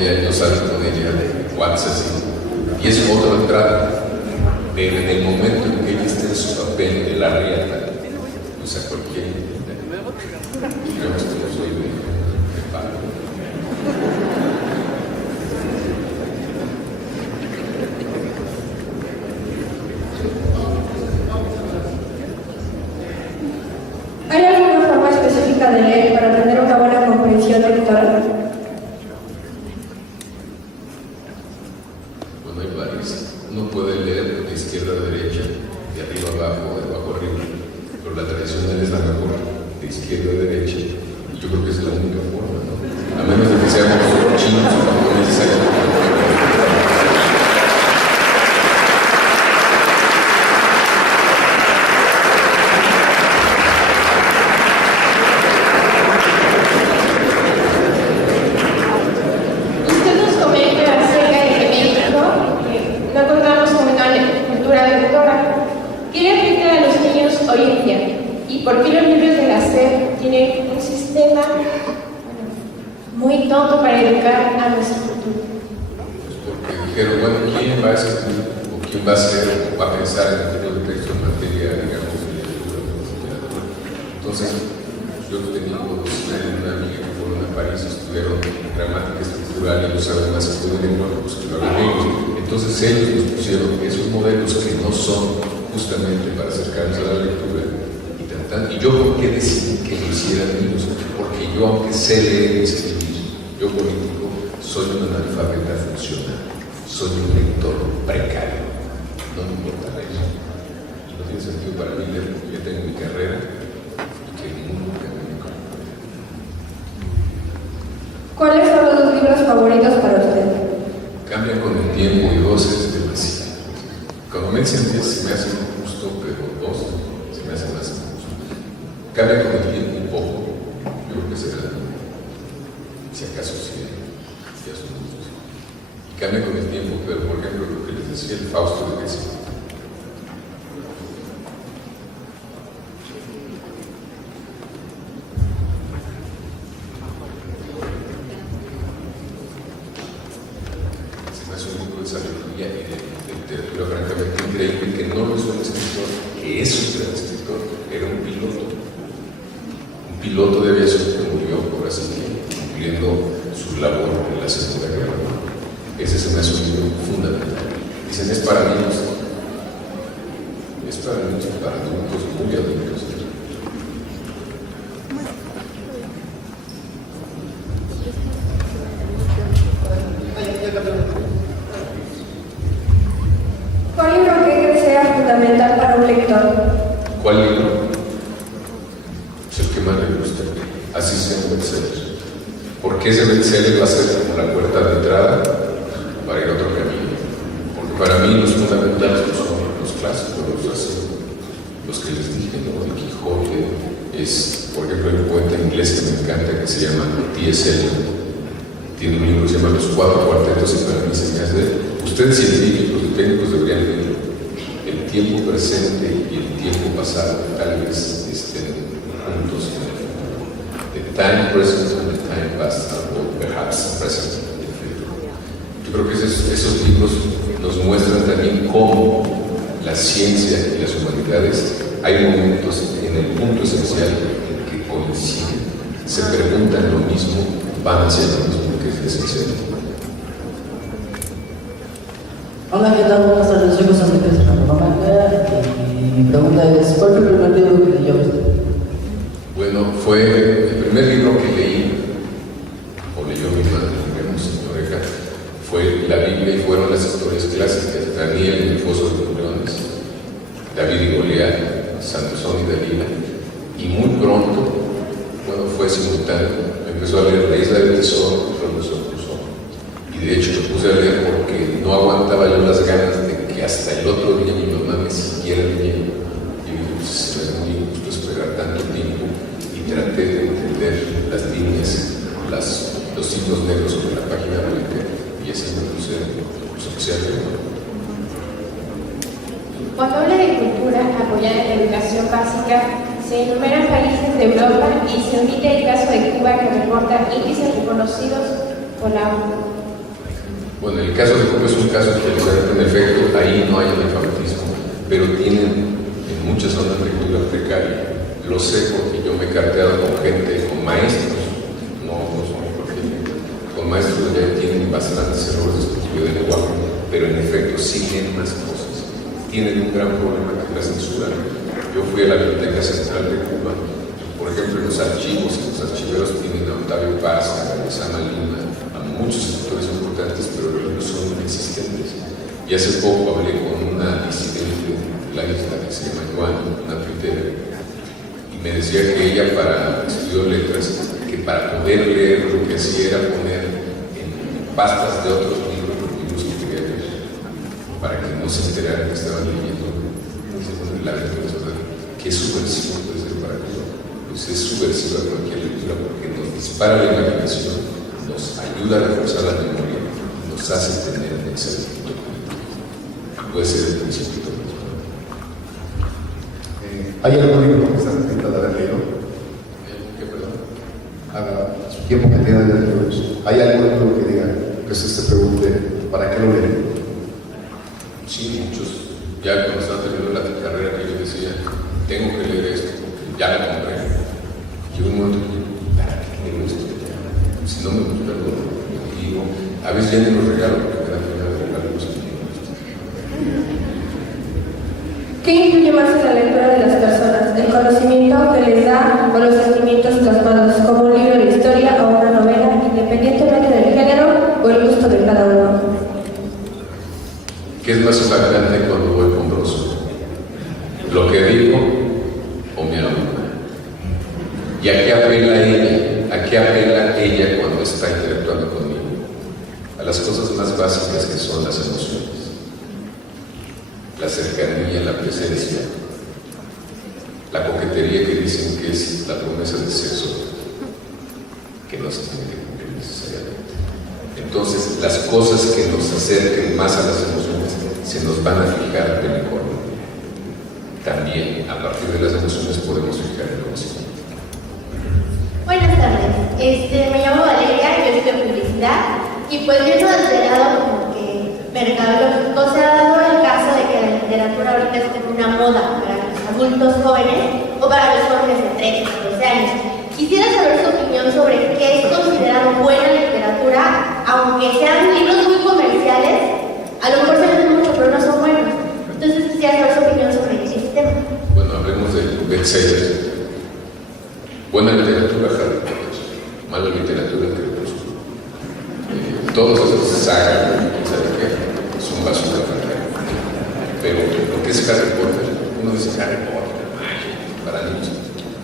ella no sale con ella de WhatsApp así. Y es otra entrada. Pero en el momento en que ella esté en su papel de la riata, pues a cualquier yo soy de palo. ¿Hay alguna forma específica de leer para tener una buena comprensión lectora? Bueno, hay varias. Uno puede leer de izquierda a derecha, de arriba a abajo, de abajo a arriba, pero la tradicional es la mejor, de izquierda a derecha, y yo creo que es la única forma, ¿no? A menos de que seamos chinos o japoneses. ¿Por qué los libros de la SEP tienen un sistema muy tonto para educar a nuestro futuro? Pues porque dijeron, bueno, ¿quién va a escribir o quién va a hacer o va a pensar en el tipo de texto en materia, digamos, de literatura? Entonces, yo tenía una amiga que fueron a París, estudiaron gramática estructural y no saben más que de lengua, pues que lo hagan ellos. Entonces ellos nos pusieron esos modelos que no son justamente para acercarnos a la lectura. Y yo, ¿por qué decidí que lo hicieran ellos? Porque yo, aunque sé leer y escribir, yo político, soy un analfabeta funcional, soy un lector precario, no me importa eso. Y no tiene sentido para mí leer porque yo tengo mi carrera y que el mundo cambie. ¿Cuáles son los dos libros favoritos para usted? Cambian con el tiempo y dos es demasiado. Cuando me dicen 10 se me hace un gusto, pero dos se me hace más. Cambia con el tiempo un poco, yo creo que será, si acaso sí, ya son muchos. Y cambia con el tiempo, pero por ejemplo, lo que les decía el Fausto de Grecia. Se me hace un libro de sabiduría y de literatura francamente increíble, que no es un escritor, que es un gran escritor, era un piloto de aviación que murió por así cumpliendo su labor en la Segunda Guerra. Ese se me hace un libro fundamental. Dicen, es para niños, para adultos, muy adultos. ¿Cuál libro cree que sea fundamental para un lector? ¿Cuál libro? Es el que más me gusta, así sea un bestseller. Porque ese bestseller va a ser como la puerta de entrada para ir a otro camino. Porque para mí los fundamentales no son los clásicos, los que les dije, ¿no? De Quijote, es, por ejemplo, hay un poeta inglés que me encanta que se llama T.S. Eliot. Tiene un libro que se llama Los Cuatro Cuartetos y para mí se me hace. Ustedes científicos y técnicos deberían leerlo. El tiempo presente y el tiempo pasado tal vez estén juntos. The time present and the time past are both perhaps present. Yo creo que esos libros nos muestran también cómo la ciencia y las humanidades hay momentos en el punto esencial en que coinciden, se preguntan lo mismo, van hacia lo mismo que es esencial. Hola, ¿qué tal? Buenas tardes, soy José Enrique Ramamanga y mi pregunta es, ¿cuál fue el primer libro que leyó usted? Bueno, fue el primer libro que leí, o leyó mi madre, digamos, señora, fue la Biblia y fueron las historias clásicas, Daniel en el foso de los leones, David y Goliat, Sansón y Dalila, y muy pronto, bueno, fue simultáneo, empezó a leer La Isla del Tesoro, Robinson Crusoe, y de hecho me puse a leer porque no aguantaba yo las ganas de que hasta el otro día mi mamá me siguiera leyendo, y dije, pues se me hace muy injusto esperar tanto tiempo, y traté de entender las líneas, los signos negros sobre la página blanca, y así me puse a leer. Cuando habla de cultura apoyada en la educación básica, se enumeran países de Europa y se omite el caso de Cuba, que reporta índices reconocidos por la ONU. Bueno, el caso de Cuba es un caso que, en efecto, ahí no hay analfabetismo, pero tienen en muchas zonas lectura precaria. Lo sé porque yo me he carteado con gente, con maestros, no son porque con maestros ya tienen bastantes errores de estudio de lenguaje, pero en efecto sí leen más cosas. Tienen un gran problema que es la censura. Yo fui a la Biblioteca Central de Cuba, por ejemplo, en los archivos, los archiveros tienen a Octavio Paz, a Alessandra Lima, a muchos escritores importantes, pero los libros son inexistentes. Y hace poco hablé con una disidente de la isla que se llama Juan, una tuitera, y me decía que ella estudió letras, que para poder leer lo que hacía era poner en pastas de otros libros los libros que quería leer, para que no se enteraran que estaban leyendo. La lectura es verdad. ¿Qué subversivo puede ser para Cuba? Pues es subversiva cualquier lectura porque nos dispara la imaginación, nos ayuda a reforzar la memoria, nos hace tener un pensamiento. Puede ser el principio. ¿Hay algún libro que estás intentando haber leído? ¿Qué, perdón? A su tiempo que tenga de leer libros. ¿Hay algún libro que diga, que se pregunte, ¿para qué lo leen? Sí, muchos. Ya cuando estaba terminando la carrera que yo decía, tengo que leer esto, porque ya la compré. Llegó un momento que ¿para qué leo esto? Si no me gusta algo, y digo, a veces ya ni los regalo porque me da pena de regalos que no me gustan. ¿Qué influye más en la lectura de las personas? ¿El conocimiento que les da o los sentimientos plasmados, como un libro de historia o una novela, independientemente del género o el gusto de cada uno? ¿Qué es más impactante cuando voy con Broso? ¿Lo que digo o mi alumna? ¿Y a qué apela ella? ¿A qué apela ella cuando está interactuando conmigo? A las cosas más básicas que son las emociones, la cercanía, la presencia, la coquetería que dicen que es la promesa del sexo, que no se tiene que cumplir necesariamente. Entonces, las cosas que nos acerquen más a las emociones se nos van a fijar de mejor manera. También, a partir de las emociones, podemos fijar el conocimiento. Buenas tardes, me llamo Valeria, yo estudio publicidad y pues viendo desde el lado como que mercadológico se ha dado el caso de que la literatura ahorita es como una moda para los adultos jóvenes o para los jóvenes de 30, 14 años. Quisiera saber su opinión sobre qué es considerado buena literatura, aunque sean libros muy comerciales, a lo mejor se venden mucho, pero no son buenos. Entonces quisiera saber su opinión sobre este tema. Bueno, hablemos de bestsellers. Buena literatura, Harry Potter. Mala literatura, Crepúsculo. Todos esos sagas, ¿sabe qué? Son basura pero lo que es Harry Potter, uno dice Harry Potter, para niños.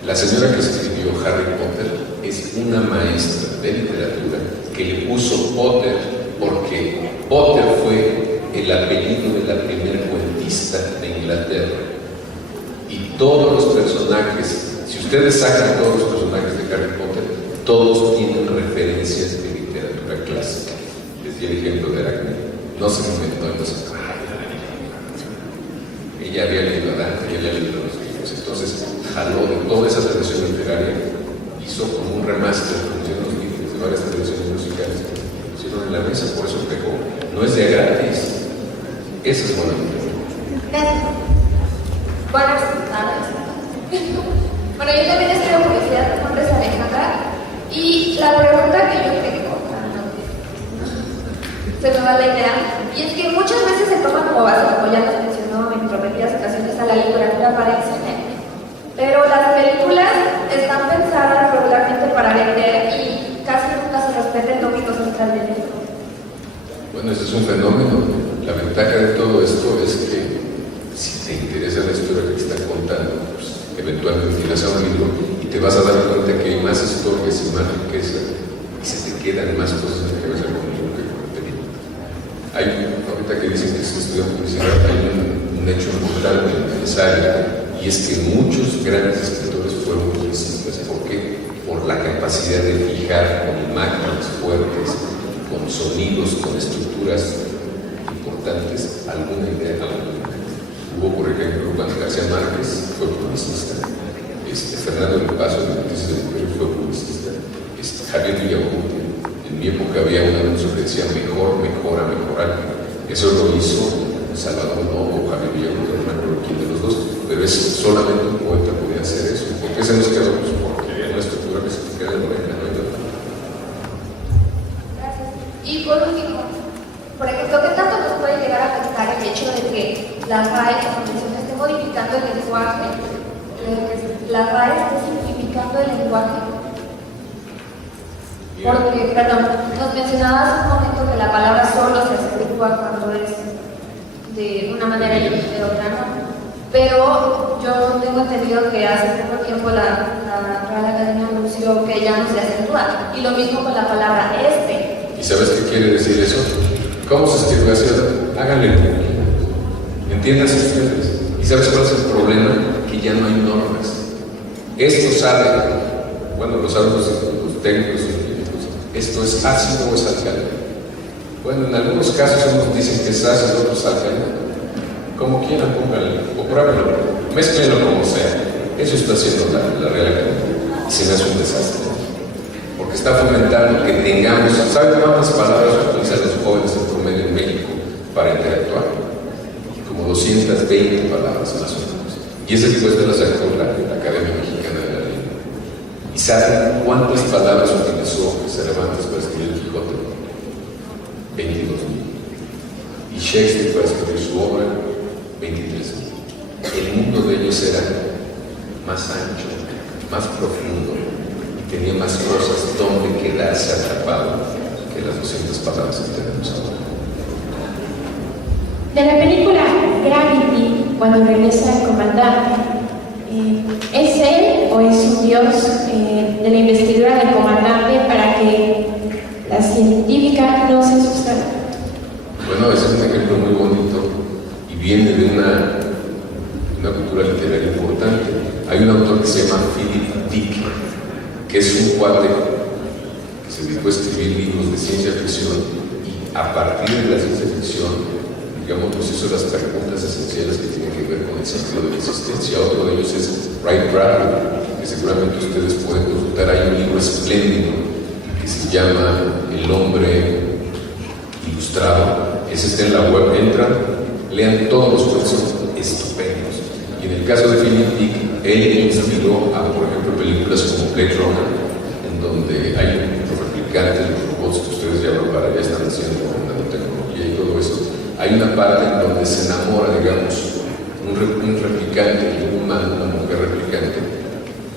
La señora que escribió Harry Potter es una maestra de literatura que le puso Potter porque Potter fue el apellido de la primera cuentista de Inglaterra. Y todos los personajes, si ustedes sacan todos los personajes de Harry Potter, todos tienen referencias de literatura clásica. Les di el ejemplo de Aracne. No se inventó, entonces, ella había leído a Dante, ella había leído los libros. Entonces, jaló de toda esa tradición literaria, hizo como un remaster, pusieron los libros de varias tradiciones musicales, pusieron en la mesa, por eso pegó. No es de gratis. Esa es buena literatura. Gracias. Buenas tardes. Bueno, yo también estudio publicidad, mi nombre es Alejandra, y la pregunta que yo tengo, se me va la idea, y es que muchas veces se toma como base, como ya nos mencionó en repetidas ocasiones, a la literatura para enseñar, pero las películas están pensadas regularmente para vender y casi nunca se respeta el tópico central del libro. Bueno, ese es un fenómeno. La ventaja de todo esto es que si te interesa la historia que te están contando, pues, eventualmente irás a un libro y te vas a dar cuenta que hay más historias y más riqueza y se te quedan más cosas en la cabeza con el libro que con el película. Hay, ahorita que dicen que se estudia publicidad, hay un hecho brutal necesario, y es que muchos grandes escritores fueron publicistas. ¿Por qué? Por la capacidad de fijar con imágenes fuertes, con sonidos, con estructuras importantes, alguna idea. Hubo, por ejemplo, Juan García Márquez, fue publicista. Fernando del Paso, de Noticias de Mujeres, fue publicista. Javier Villaurrutia. En mi época había un anuncio que decía mejor, mejora, mejor. Ahora, eso lo hizo Salvador Novo o Javier Villalobos, no me acuerdo quién de los dos, pero es solamente un poeta podía hacer eso. ¿Por qué se nos quedó? Pues porque en la estructura que se nos queda en Lorena, no hay otra. Gracias. Y por último, por ejemplo, ¿qué tanto nos puede llegar a afectar el hecho de que la RAE, como mencioné, esté modificando el lenguaje, la RAE esté simplificando el lenguaje? Porque, perdón, nos mencionabas hace un momento que la palabra solo se acentúa cuando es de una manera y de otra no. Pero yo tengo entendido que hace poco tiempo la Real Academia anunció que ya no se acentúa. Y lo mismo con la palabra este. ¿Y sabes qué quiere decir eso? ¿Cómo se escribe así? Háganle tranquilo. Entiéndanse ustedes. ¿Y sabes cuál es el problema? Que ya no hay normas. Esto sale, bueno, los técnicos científicos, esto es ácido o es alcalino. Bueno, en algunos casos unos dicen que es ácido, otros alcalino. Como quieran, pónganlo, o pruébenlo, mézclenlo como sea. Eso está haciendo la Real Academia. Y se me hace un desastre. Porque está fomentando que tengamos, ¿saben cuántas palabras utilizan los jóvenes en promedio en México para interactuar? Como 220 palabras más o menos. Y ese puesto la sacó la Academia Mexicana de la Lengua. ¿Y saben cuántas palabras utilizó Cervantes para escribir el Quijote? 22,000. Y Shakespeare para escribir su obra, 23,000. El mundo de ellos era más ancho, más profundo, y tenía más cosas donde quedarse atrapado que las 200 palabras que tenemos ahora. De la película Gravity, cuando regresa el comandante, ¿es él o es un dios de la investidura del comandante para que la científica no se asustara? Bueno, ese es un ejemplo muy bonito y viene de una cultura literaria importante. Hay un autor que se llama Philip Dick, que es un cuate que se dedicó a escribir libros de ciencia ficción y a partir de la ciencia ficción, digamos, nos hizo las preguntas esenciales que tienen que ver con el sentido de la existencia. Otro de ellos es Ray Bradbury, que seguramente ustedes pueden consultar. Hay un libro espléndido que se llama El hombre ilustrado. Ese está en la web, entran, lean todos los cuentos, son estupendos. Y en el caso de Philip Dick, él inspiró a, por ejemplo, películas como Blade Runner, en donde hay los replicantes, los robots que ustedes ya están haciendo con nanotecnología y todo eso. Hay una parte en donde se enamora, digamos, un replicante y un humano, una mujer replicante,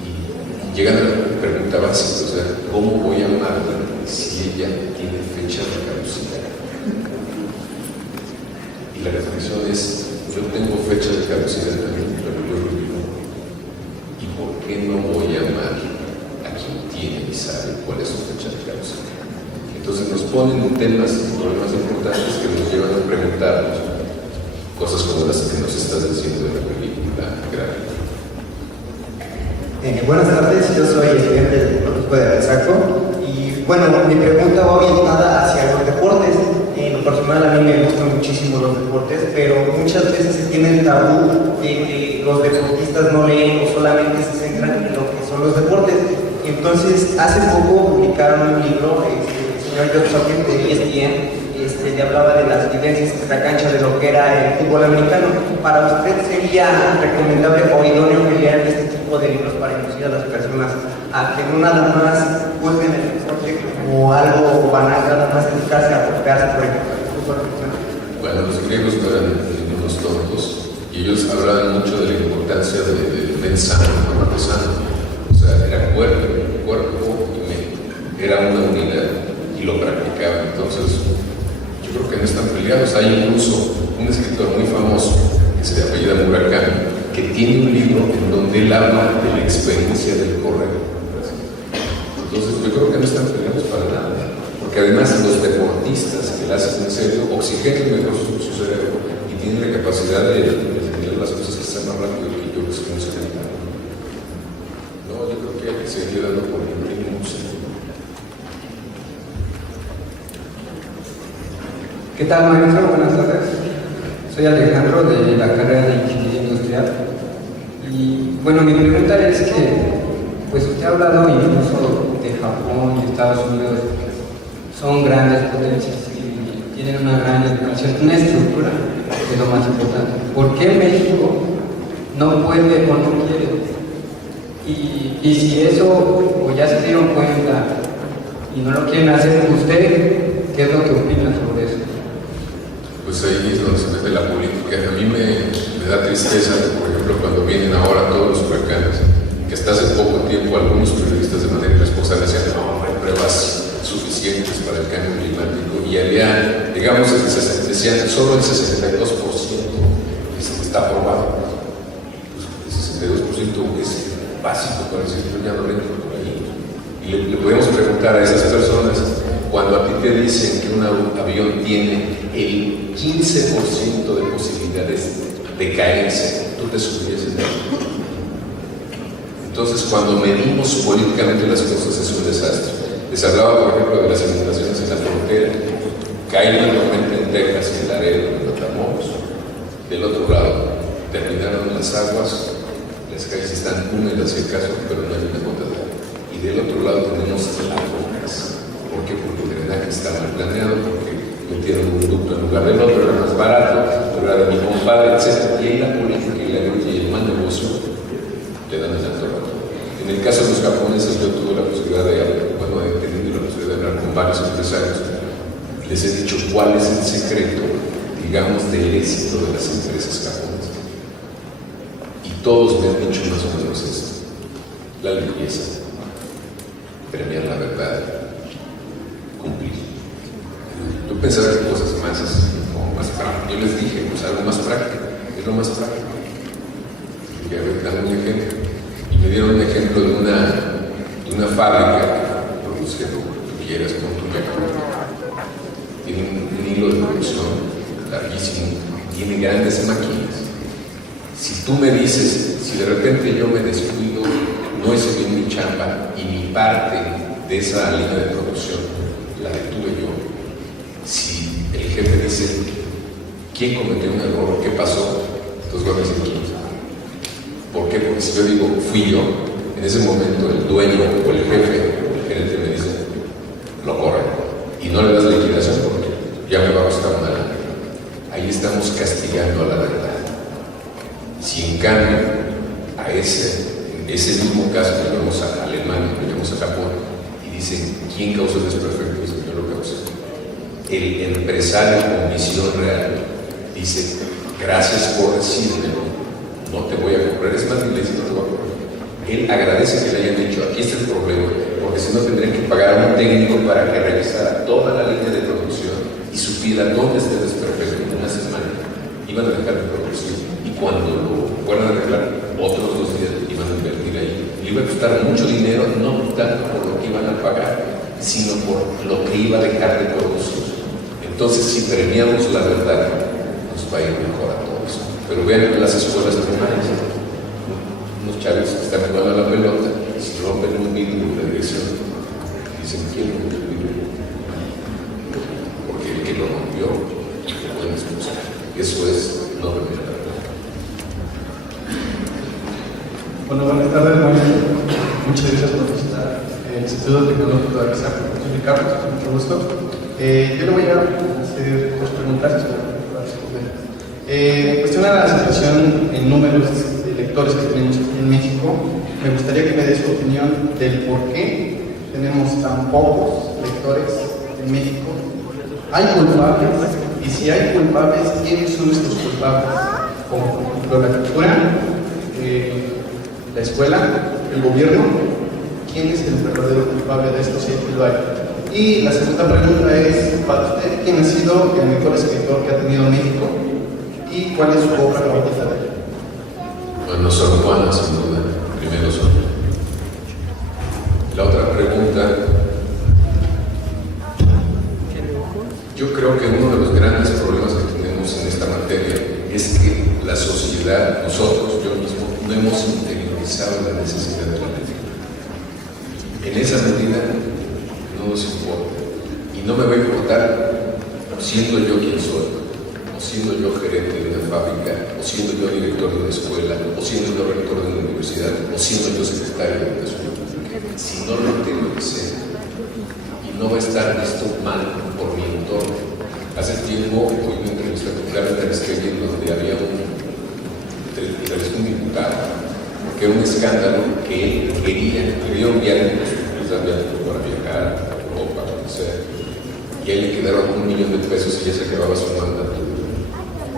y llegan a la pregunta básica, o sea, ¿cómo voy a amarla si ella tiene fecha de caducidad? Y la reflexión es, yo tengo fecha de caducidad también, pero yo lo vivo. ¿Y por qué no voy a amar a quien tiene y sabe cuál es su fecha de caducidad? Entonces nos ponen en temas y problemas importantes que nos llevan a preguntarnos cosas como las que nos estás diciendo de la película Gravity. Buenas tardes, yo soy estudiante del Tecnológico de Resaco y bueno, mi pregunta va orientada hacia los deportes. En lo personal a mí me gustan muchísimo los deportes, pero muchas veces se tiene el tabú de que los deportistas no leen o solamente se centran en lo que son los deportes. Entonces, hace poco publicaron un libro, el señor Joe Socket de ESPN, le hablaba de las vivencias extracancha de lo que era el fútbol americano. ¿Para usted sería recomendable o idóneo que lean este tipo de libros para inducir a las personas a que no nada más juzguen el deporte como algo banal, nada más dedicarse a apropiarse, por ejemplo, del fútbol americano? Bueno, los griegos no eran unos tontos y ellos hablaban mucho de la importancia del pensar, no artesano. O sea, era cuerpo y mente, era una unidad y lo practicaban. Entonces, yo creo que no están peleados. Hay incluso un escritor muy famoso que se apellida Murakami, que tiene un libro en donde él habla de la experiencia del correr. Entonces yo creo que no están peleados para nada, porque además los deportistas que la hacen en serio oxigenan mejor su cerebro y tienen la capacidad de entender las cosas que están más rápido que yo, que soy un sedentario. No, yo creo que hay que seguir dando por el ritmo. ¿Qué tal, maestro? Buenas tardes. Soy Alejandro de la carrera de Ingeniería Industrial. Y bueno, mi pregunta es que, pues usted ha hablado incluso de Japón y Estados Unidos, son grandes potencias y tienen una gran educación, una estructura, que es lo más importante. ¿Por qué México no puede o no quiere? Y si eso, o ya se dieron cuenta y no lo quieren hacer, ¿usted qué es lo que opina sobre eso? Pues ahí es donde se mete la política. A mí me da tristeza, por ejemplo, cuando vienen ahora todos los huracanes, que hasta hace poco tiempo algunos periodistas de manera irresponsable decían, no hay pruebas suficientes para el cambio climático, y había, digamos, decían solo el 62% está aprobado. Pues el 62% es básico para decir, yo ya no entro por ahí. Y le podemos preguntar a esas personas, cuando a ti te dicen que un avión tiene el 15% de posibilidades de caerse, tú te subirías en eso. Entonces, cuando medimos políticamente las cosas, es un desastre. Les hablaba, por ejemplo, de las inundaciones en la frontera. Cae una tormenta en Texas, en Laredo, en Matamoros. Del otro lado, terminaron las aguas, las calles están húmedas si acaso, pero no hay una gota de agua. Y del otro lado tenemos las rocas. ¿Por qué? Porque el drenaje está mal planeado, porque metieron un ducto en lugar del otro, era más barato, pero era de mi compadre, etc. Y ahí la política y la lucha y el mal negocio le dan el alto rato. En el caso de los japoneses, yo tuve la posibilidad de, bueno, he tenido la posibilidad de hablar con varios empresarios. Les he dicho cuál es el secreto, digamos, del éxito de las empresas japonesas. Y todos me han dicho más o menos esto: la limpieza, premiar la verdad, cumplir. Yo pensaba que cosas más así, como más prácticas. Yo les dije, pues algo más práctico, es lo más práctico. Y a ver, dame un ejemplo. Y me dieron un ejemplo de una fábrica que produce lo que tú quieras, con tu mecánica. Tiene un hilo de producción larguísimo, tiene grandes máquinas. Si tú me dices, si de repente yo me descuido, no hice bien mi chamba y mi parte de esa línea de producción la detuve yo. Si el jefe dice, ¿quién cometió un error? ¿Qué pasó? Entonces voy a decir, ¿quién? ¿Por qué? Porque si yo digo, fui yo, en ese momento el dueño o el jefe o el gerente me dice, lo corre y no le das liquidación porque ya me va a costar una lana. Ahí estamos castigando a la verdad. Si en cambio a ese mismo caso que vemos a Alemania, que vemos a Japón, y dicen, ¿quién causó el desperfecto? Dice, yo lo causé. El empresario con visión real dice, gracias por decirme, no te voy a cobrar, es más, ni le dice, no te voy a cobrar. Él agradece que le hayan dicho, aquí está el problema, porque si no tendrían que pagar a un técnico para que revisara toda la línea de producción y supiera dónde está el desperfecto en una semana. Iban a dejar de producir, y cuando lo fueran a arreglar, otros 2 días iban a invertir ahí. Le iba a costar mucho dinero, no tanto por lo que iban a pagar, sino por lo que iba a dejar de producir. Entonces, si premiamos la verdad, nos va a ir mejor a todos. Pero vean en las escuelas primarias, unos chavos que están jugando a la pelota, si rompen un vidrio de dirección, dicen, ¿quién rompió el vidrio? Porque el que lo rompió, lo pueden expulsar. Eso es no remediar la verdad. Bueno, buenas tardes, maestro. Muchas gracias por visitar el Instituto Tecnológico de Avisaco. Soy Carlos, con mucho gusto. Yo le voy a hacer 2 preguntas para responder. En cuestión a la situación en números de lectores que tenemos aquí en México, me gustaría que me dé su opinión del por qué tenemos tan pocos lectores en México. ¿Hay culpables? Y si hay culpables, ¿quiénes son estos culpables? Como por ejemplo la cultura, la escuela, el gobierno. ¿Quién es el verdadero culpable de esto si es que lo hay? Y la segunda pregunta es, para usted, ¿quién ha sido el mejor escritor que ha tenido México? ¿Y cuál es su obra favorita de él? Bueno, Sor Juana, sin duda, primero Sor. La otra pregunta, yo creo que uno de los grandes problemas que tenemos en esta materia es que la sociedad, nosotros, yo mismo, no hemos interiorizado la necesidad de la lectura. En esa medida no nos importa, y no me va a importar siendo yo quien soy, o siendo yo gerente de una fábrica, o siendo yo director de una escuela, o siendo yo rector de una universidad, o siendo yo secretario de educación pública. Si no lo interioricé, y no va a estar visto mal por mi entorno. Hace tiempo oí una entrevista con Carmen Aristegui donde había un diputado, que era un escándalo que él quería enviar les había para viajar a Europa, lo que sea, y a él le quedaron $1 millón y ya se acababa su mandato.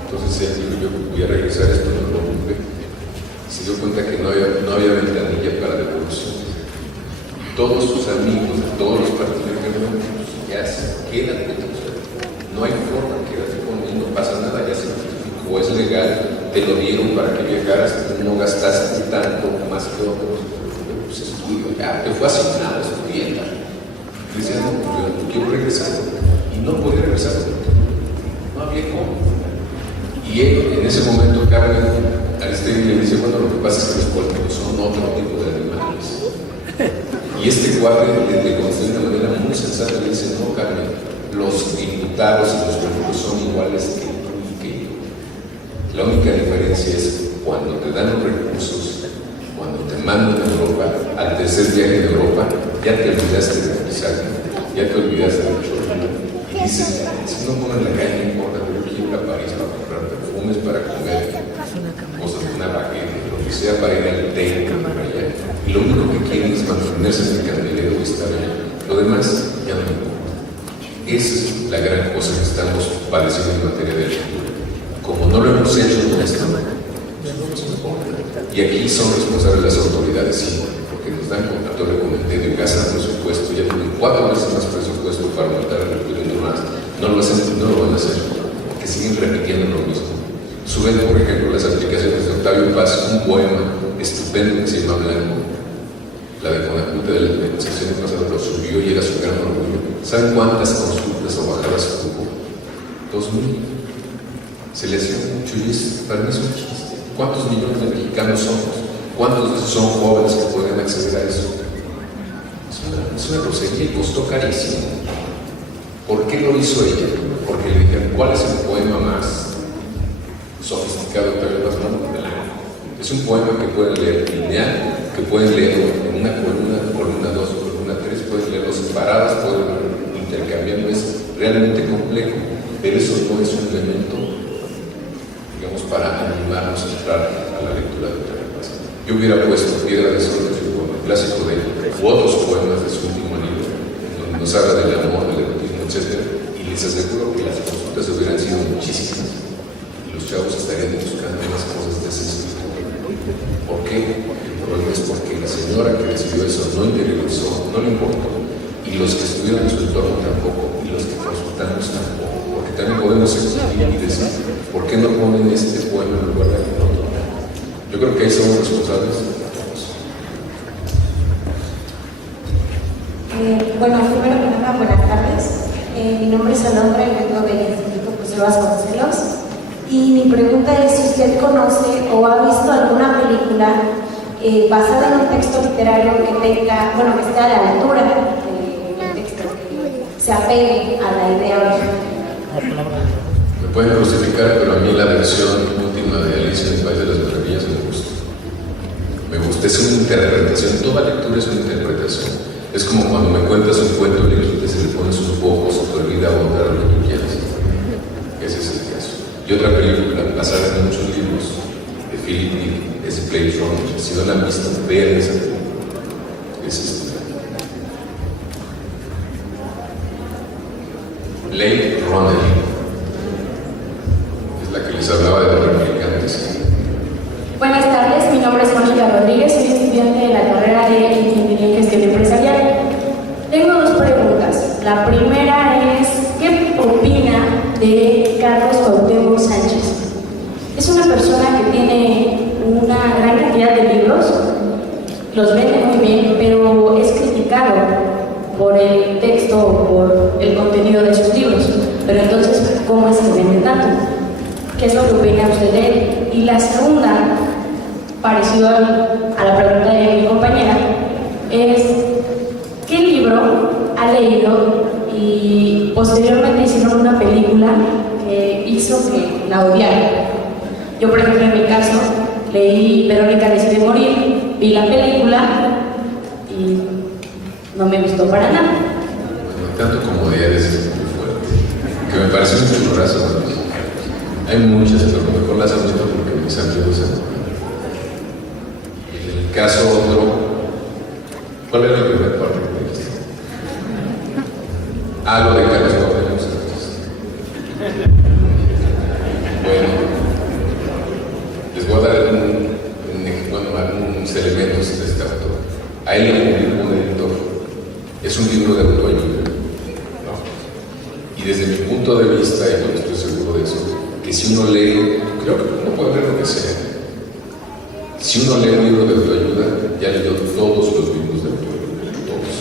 Entonces él dijo, yo voy a regresar, esto no lo cumple. Se dio cuenta que no había ventanilla para devolución. Todos sus amigos de todos los partidos dijeron, ya quédate, no hay forma, quédate con él, no pasa nada, ya se justificó, es legal, te lo dieron para que viajaras, no gastaste tanto más que otros, pues estudio, ya te fue asignado, estudiando. Y decía, no, yo quiero regresar, y no podía regresar, no había cómo. Y él, en ese momento, Carmen Aristegui le dice, bueno, lo que pasa es que los políticos son otro tipo de animales. Y este cuadro le contestó de una manera muy sensata, le dice, no, Carmen, los diputados y los políticos son iguales que tú y que yo. La única diferencia es cuando te dan los recursos, cuando te mandan a Europa, al tercer viaje de Europa, ya te olvidaste de paisaje, ya te olvidaste de chorro. Y dices, si no pongo en la calle, no importa, pero quiero ir a París para comprar perfumes, para comer cosas de una baguette, lo que sea, para ir al té, por allá. Y lo único que quieren es mantenerse en el candelero y estar allá. Lo demás ya no importa. Esa es la gran cosa que estamos padeciendo en materia de lectura. Como no lo hemos hecho, no estamos. Y aquí son responsables las autoridades, sí, porque nos dan, como yo le comenté, de casa presupuesto, ya tienen 4 veces más presupuesto para aumentar la lectura y demás. No lo hacen, no lo van a hacer, porque siguen repitiendo lo mismo. Suben, por ejemplo, las aplicaciones de Octavio Paz, un poema estupendo que se llama Blanco. La de Conacute de la sección pasada lo subió y era su gran orgullo. ¿Saben cuántas consultas o bajadas hubo? 2,000. Se le hacía mucho y es, para mí es un chiste. ¿Cuántos millones de mexicanos somos? ¿Cuántos de esos son jóvenes que pueden acceder a eso? Es una grosería y costó carísimo. ¿Por qué lo hizo ella? Porque le dijeron, ¿cuál es el poema más sofisticado que le vas a mandar? Es un poema que pueden leer lineal, que pueden leerlo en una columna 2, columna 3, pueden leerlo separadas, pueden intercambiarlo, es realmente complejo, pero eso no es un elemento, digamos, para animarnos a entrar a la lectura de Octavio Paz. Yo hubiera puesto Piedra de Sol, el poema clásico de él, u otros poemas de su último libro, donde nos habla del amor, del erotismo, etc. Y les aseguro que las consultas hubieran sido muchísimas. Y los chavos estarían buscando más cosas de ese estilo. ¿Por qué? El problema es porque la señora que recibió eso no interiorizó, no le importó. Y los que estuvieron en su entorno tampoco, y los que consultamos tampoco. Porque también podemos exigir y decir, ¿por qué no ponen este poema en lugar de otro? Yo creo que ahí somos responsables todos. Bueno, primero que nada, buenas tardes. Mi nombre es Alondra y vengo del Instituto José Vasconcelos. Y mi pregunta es si usted conoce o ha visto alguna película basada en un texto literario que tenga, bueno, que esté a la altura del texto, que se apegue a la idea original. Me pueden crucificar, pero a mí la versión última de Alicia en el País de las Maravillas me gusta. Me gusta, es una interpretación, toda lectura es una interpretación. Es como cuando me cuentas un cuento y se le ponen sus ojos, se te olvida abordar lo que tú quieras. Ese es el caso. Y otra película basada en muchos libros de Philip Dick es Blade Runner. Si no la han visto, vean esa película. Es esta. Blade Runner es la que les hablaba de los replicantes. Buenas tardes, mi nombre es Mónica Rodríguez, soy estudiante de la carrera de Ingeniería y Gestión Empresarial. Tengo 2 preguntas. La primera es, ¿qué opina de Carlos Cuauhtémoc Sánchez? Es una persona que tiene una gran cantidad de libros, los vende muy bien, pero es criticado por el texto o por el contenido de sus libros. Pero entonces, ¿cómo es que vende tanto? ¿Qué es lo que opina usted de él? Y la segunda, parecido a la pregunta de mi compañera, es ¿qué libro ha leído y posteriormente hicieron una película que hizo que la odiara? Yo, por ejemplo, en mi caso, leí Verónica decide morir, vi la película y no me gustó para nada. Bueno, tanto como odiar es muy fuerte. que me parecen un churrazo, ¿no? Hay muchas, pero mejor las admito porque mis amigos en el caso otro, ¿cuál era la primera parte de esto? Lo de Carlos Cuauhtémoc. Bueno, les voy a dar algunos elementos de este autor. A él le publicó un editor. Es un libro de autoayuda, ¿no? Y desde mi punto de vista, y no estoy seguro de eso, que si uno lee, creo que uno puede leer lo que sea. Si uno lee un libro de autoayuda, ya leyó todos los libros de autoayuda, todos.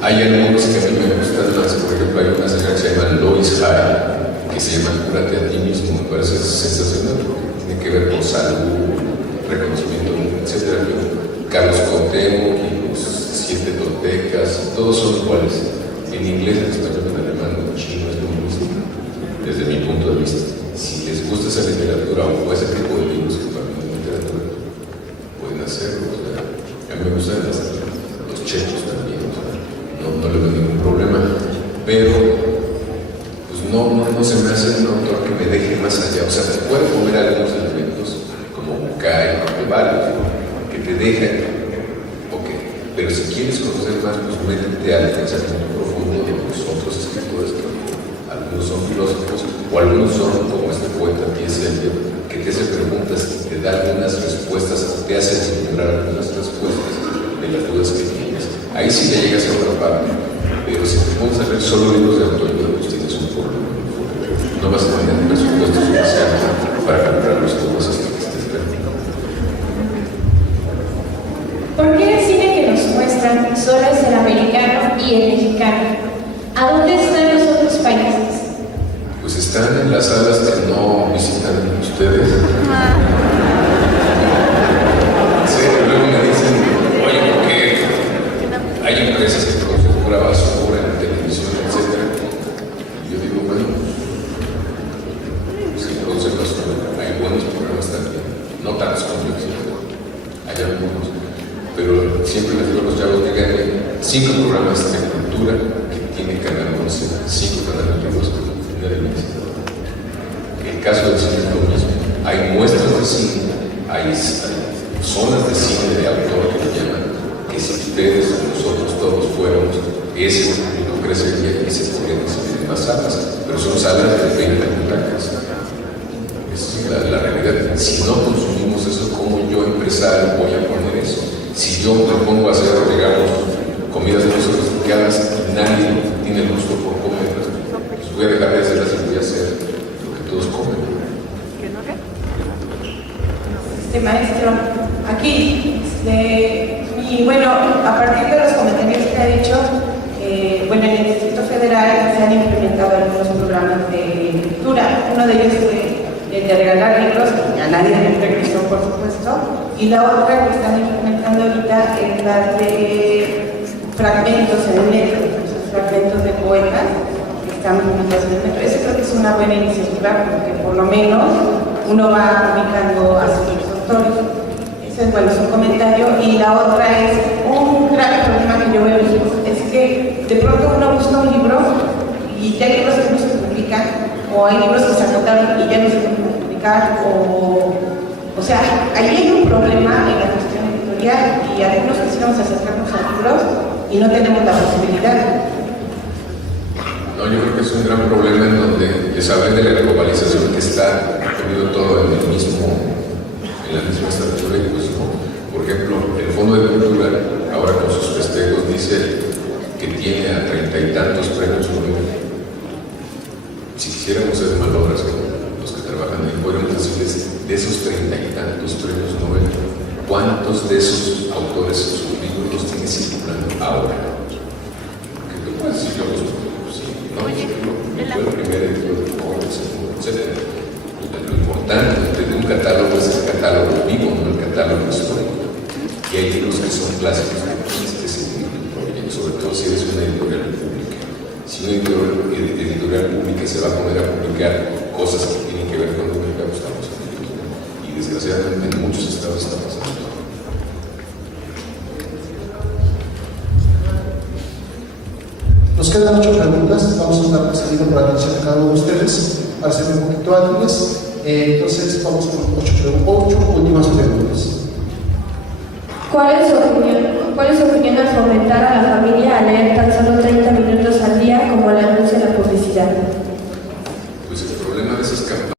Hay algunos que a mí me gustan más, por ejemplo, hay una señora que se llama Lois Hay, que se llama Cúrate a ti mismo, me parece sensacional, porque tiene que ver con salud, reconocimiento, etc. Carlos Cuauhtémoc y los 7 toltecas, todos son iguales. En inglés, en español, en alemán, en chino, es lo mismo, desde mi punto de vista. Si les gusta esa literatura o ese tipo de libros que para mí es literatura, pueden hacerlo. O sea, a mí me gustan los checos también, o sea, no le veo ningún problema. Pero, pues no se me hace un autor que me deje más allá. O sea, te puede poner algunos elementos, como Bucay, varios, que te dejan. Pero si quieres conocer más, pues métete al pensamiento profundo de los otros escritores. Algunos son filósofos, o algunos son como este poeta T.S. Eliot, que te hace preguntas y te da algunas respuestas, te hace encontrar algunas respuestas de las dudas que tienes. Ahí sí te llegas a otra parte, pero si te pones a ver solo libros de autoayuda, pues tienes un problema. No vas a tener presupuesto suficiente para comprarlos todos hasta que estés perdido. ¿Por qué el cine que nos muestran solo es el americano y el mexicano? ¿A dónde están los otros países? Pues están en las salas que no visitan ustedes. Sí, luego me dicen, oye, ¿por qué hay empresas que producen pura basura en televisión, etcétera? Y yo digo, bueno, se producen basura, hay buenos programas también, no tantos como yo quisiera, hay algunos. Pero siempre les digo a los chavos que ganen 5 programas de cultura que tiene Canal 11, 5 canales de En el caso del cine es lo mismo. Hay muestras de cine, hay zonas de cine de autor que le llaman, que si ustedes o nosotros todos fuéramos, ese público crecería y se podrían exhibir en más salas, pero son salas de 20 butacas. Esa es la realidad. Si no consumimos eso, ¿cómo yo, empresario, voy a poner eso? Si yo me pongo a hacer, digamos, comidas de nosotros sofisticadas y nadie tiene el gusto por comerlas, pues voy a dejar de hacerlas y voy a hacer lo que todos comen. Maestro, aquí, y bueno, a partir de los comentarios que ha dicho, bueno, en el Distrito Federal se han implementado algunos programas de lectura. Uno de ellos fue el de regalar libros, que a nadie le regresó, por supuesto, y la otra que están implementando ahorita es la de fragmentos en el metro, fragmentos de poetas que están publicados en el metro. Eso creo que es una buena iniciativa porque por lo menos uno va ubicando a sus autores. Ese es, bueno, es un comentario. Y la otra es un gran problema que yo veo es que de pronto uno busca un libro y ya hay libros que no se publican, o hay libros que se anotaron y ya no se pueden publicar, o sea, ahí hay un problema en la cuestión editorial y algunos quisiéramos acercarnos a libros y no tenemos la posibilidad. No, yo creo que es un gran problema en donde les hablé de la globalización que está unido todo en la misma estatura y pues no. Por ejemplo, el Fondo de Cultura, ahora con sus festejos, dice que tiene a 30 y tantos premios Nobel. Si quisiéramos ser malobras como los que trabajan ahí, podríamos decirles, de esos 30 y tantos premios Nobel, ¿cuántos de esos autores o sus libros los tiene circulando ahora? Que tú puedes decir yo los no, el primer editor de Ford, el segundo, etc. Lo importante de un catálogo es el catálogo vivo, no el catálogo histórico. Y hay libros que son clásicos de 15, sobre todo si eres una editorial pública. Si una editorial pública se va a poner a publicar cosas que tienen que ver con lo que estamos haciendo. Y desgraciadamente en muchos estados está pasando. Nos quedan 8 preguntas, vamos a dar salida por atención a cada uno de ustedes para ser un poquito ágiles. Entonces vamos con 8 últimas preguntas. ¿Cuál es su opinión al fomentar a la familia a leer tan solo 30 minutos al día como le anuncia la publicidad? Pues el problema de esas campañas